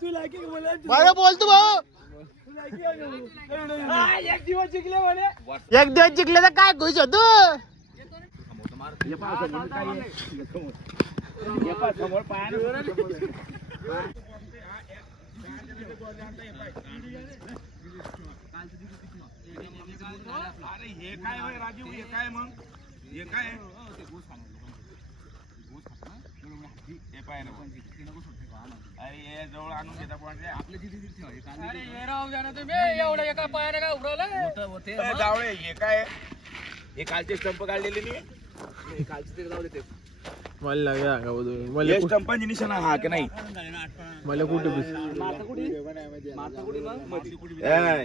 बरं बोलतो भाऊ. एक दिवस जिंकले म्हणे. एक दिवस जिंकले तर काय खुश होतो. समोर पायानं अरे हे काय होय राजू, हे काय मग हे काय हे पाय ना अरे हे जवळ आणून घेता पण अरे हे राव जाणं तुम्ही एवढं एका पायाने काय उडवलं जावळे हे काय हे कालचे स्टंप काढलेले नाही कालचे ते जावळे ते मला हे स्टंपांची निशाणा हा की नाही मला कुठे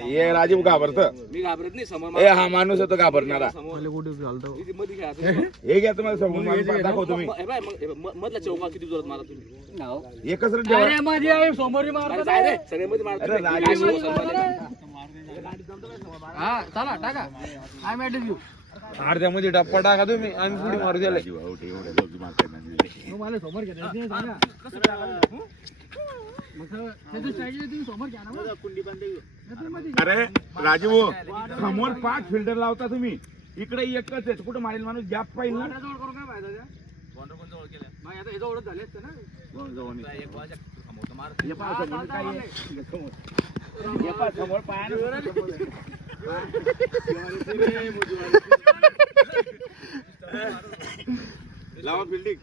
हे राजीव घाबरत मी घाबरत नाही समोर ए हा माणूस होतो घाबरणारा मला कुठे चालतो. हे घ्या तुम्हाला समोर दाखवतो मी मधला चौका किती जोरात मारा तुम्ही एकच रन अरे मध्ये समोर मारतो सगळे मध्ये अरे राजीव हा चला टाका आय मॅट यू अर्ध्यामध्ये डप्पा टाका तुम्ही आणि पुढे मारू द्याला. मला समोर घ्या अरे राजीव समोर 5 फिल्डर लावता तुम्ही इकडे एकच आहे कुठं मारेल माणूस गॅप पाहिजे ना जवळच झाले असते ना समोर पायानं लावा बिल्डिंग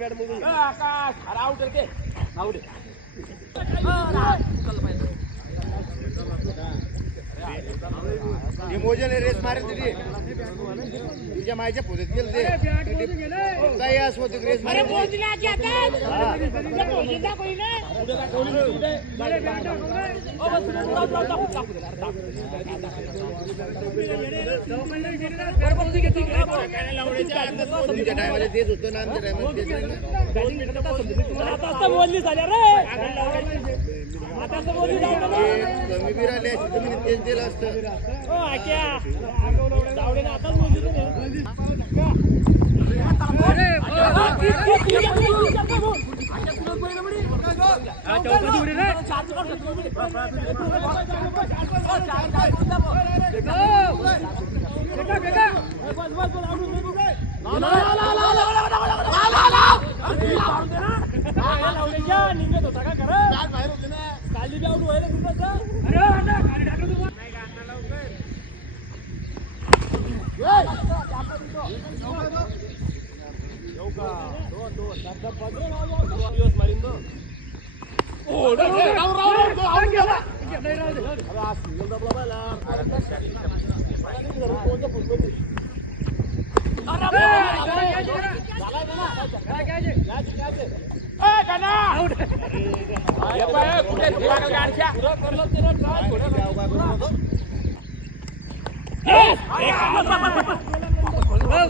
आकाश अरे आउट रे आउट हे मोजेल रेस मारेल तिथे तुझ्या मायच्या पोलीस गेलं ते काही असं होतं रेस मारेल तुमच्या टायमाला तेच होतं ना आमच्या टायमाला तेच कमी बी राहिले असते तुम्ही तेच दिलं असतं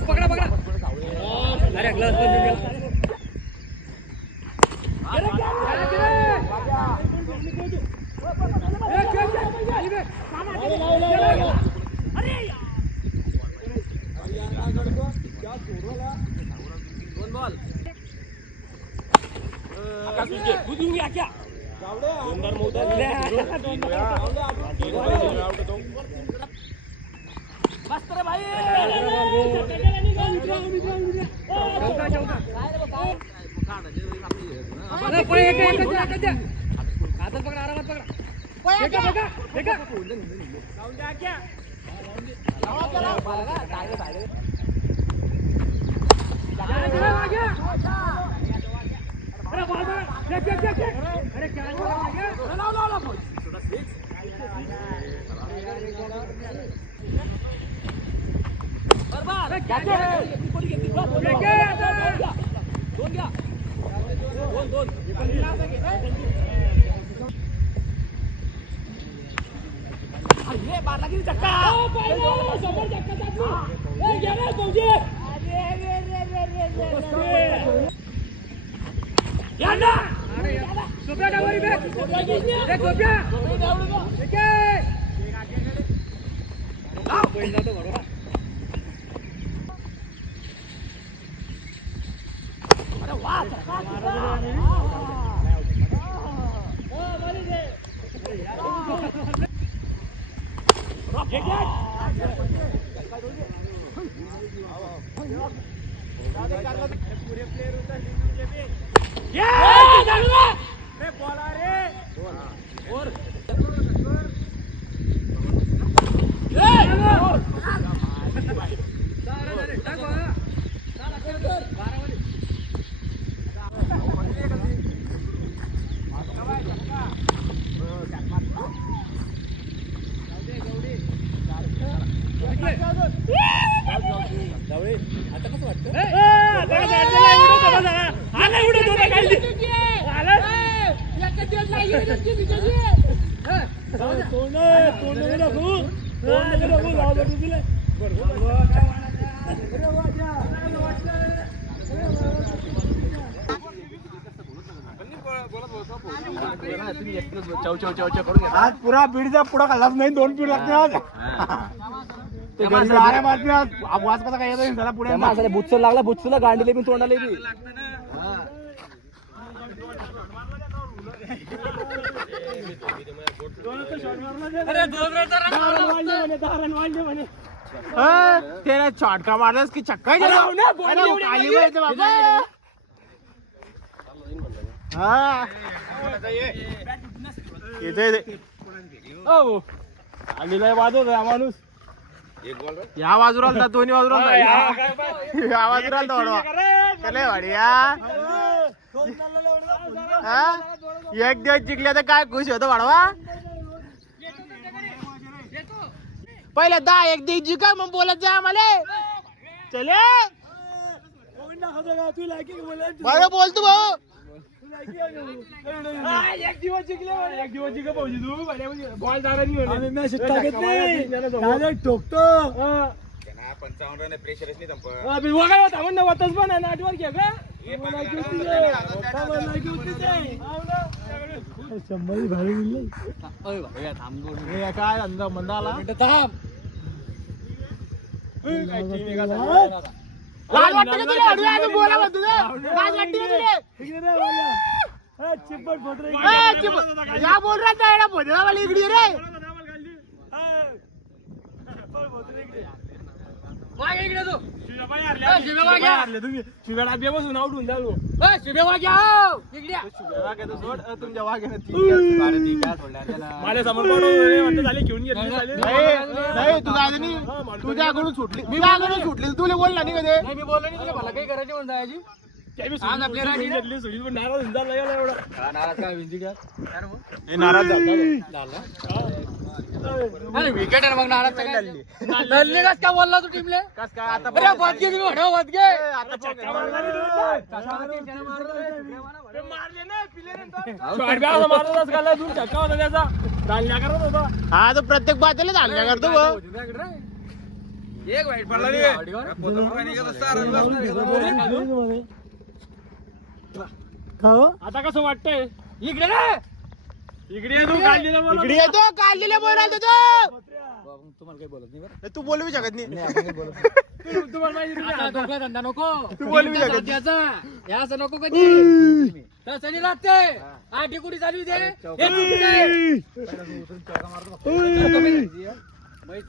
पकडा पकडा अरे ग्लास बंद हातात पकडा आरामात पकडा आज पुरा बीडचा पुढा खाल्लाच नाही 2 पीड लागते आज वाज कसा काय येतो त्याला पुढे माणसाला बुच्च लागला बुच्चला गांडीले बी तोंडाले बी त्याने चॉटका मारलास की चक्का वाजवत माणूस या बाजूला दोन्ही बाजूला या बाजूला एक दिवस जिंकल्या तर काय खुश होतं वाढवा पहिले 10-1 द्यायची का मग बोलत जा आम्हाला चले बरं बोलतो भाऊ एक दिवस जिंकले भाऊजी तू बॉल झाला नाही ठोकतो 55 रन प्रेशरच नाही संपत. थांबून नव्वदच पण आहे आठवर घ्या का काय अंदा मंदाला लाज वाटते का तुला अडू आम्ही बोला म्हणतो ना लाज वाटते का तुला या बोल रहा था एडा भोजरा वाली इकड़ी रे इकडे तू शिव्याला बे बसून आउट होऊन झालो शिबे वाग्या इकडे तुमच्या वाघ्याने माझ्या समोर म्हणतो झाले घेऊन घेतली नाही तुझ्याकडून सुटली तुझ्याकडून सुटली तुला बोलला नाही कधी मी बोललो नाही तुला मला काही करायची म्हणता याची नाराज अरे विकेट आहे मग नाराज काय का बोलला तू टीमले कस काय आता अरे बद घे तुम्ही हटव बद घे हा तो प्रत्येक बातेला धान्या करतो एक वाईट पडला आता कसं वाटतंय इकडे रे इकडे इकडे येतो काढलेला बोल राहतो तो तुम्हाला काही बोलत नाही तू बोलू शकत नाही तुम्हाला माहिती धंदा नको तू बोलू शकत हे असं नको कधी तसं नाही लागते आठी कुडी चालू दे लायकी काही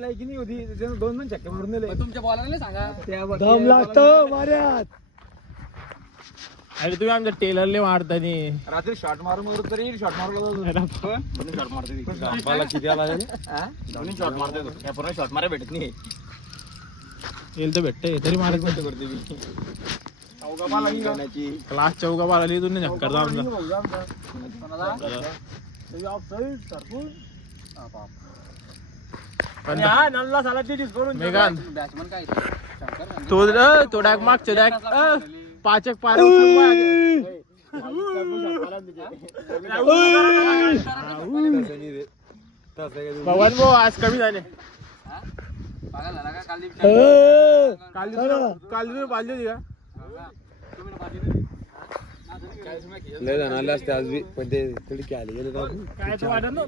लायकी नाही होती दोन चक्के मारून दिले तुमच्या बॉलरला सांगा दम लागतो मार्यात अरे तुम्ही आमच्या टेलरले मारता नाही रात्री शॉट मारून तरी शॉट मारला शॉट मारते किती आला दोन्ही शॉट मारते तो पूर्ण शॉट मारा भेटत नाही येईल तर भेटतंय तरी मारत नाही करते मी क्लास चौका बाला लिहि तुम्ही झक्कर आमचा बॅट्समन काय तो डाक मागच्या डाक पाचक पारे उचलून भगवान भाऊ आज कमी झाले पागल झाला का काल पाहिजे होती का लय जण आले असते आज बी पण ते थोडी आले गेले काय वाटत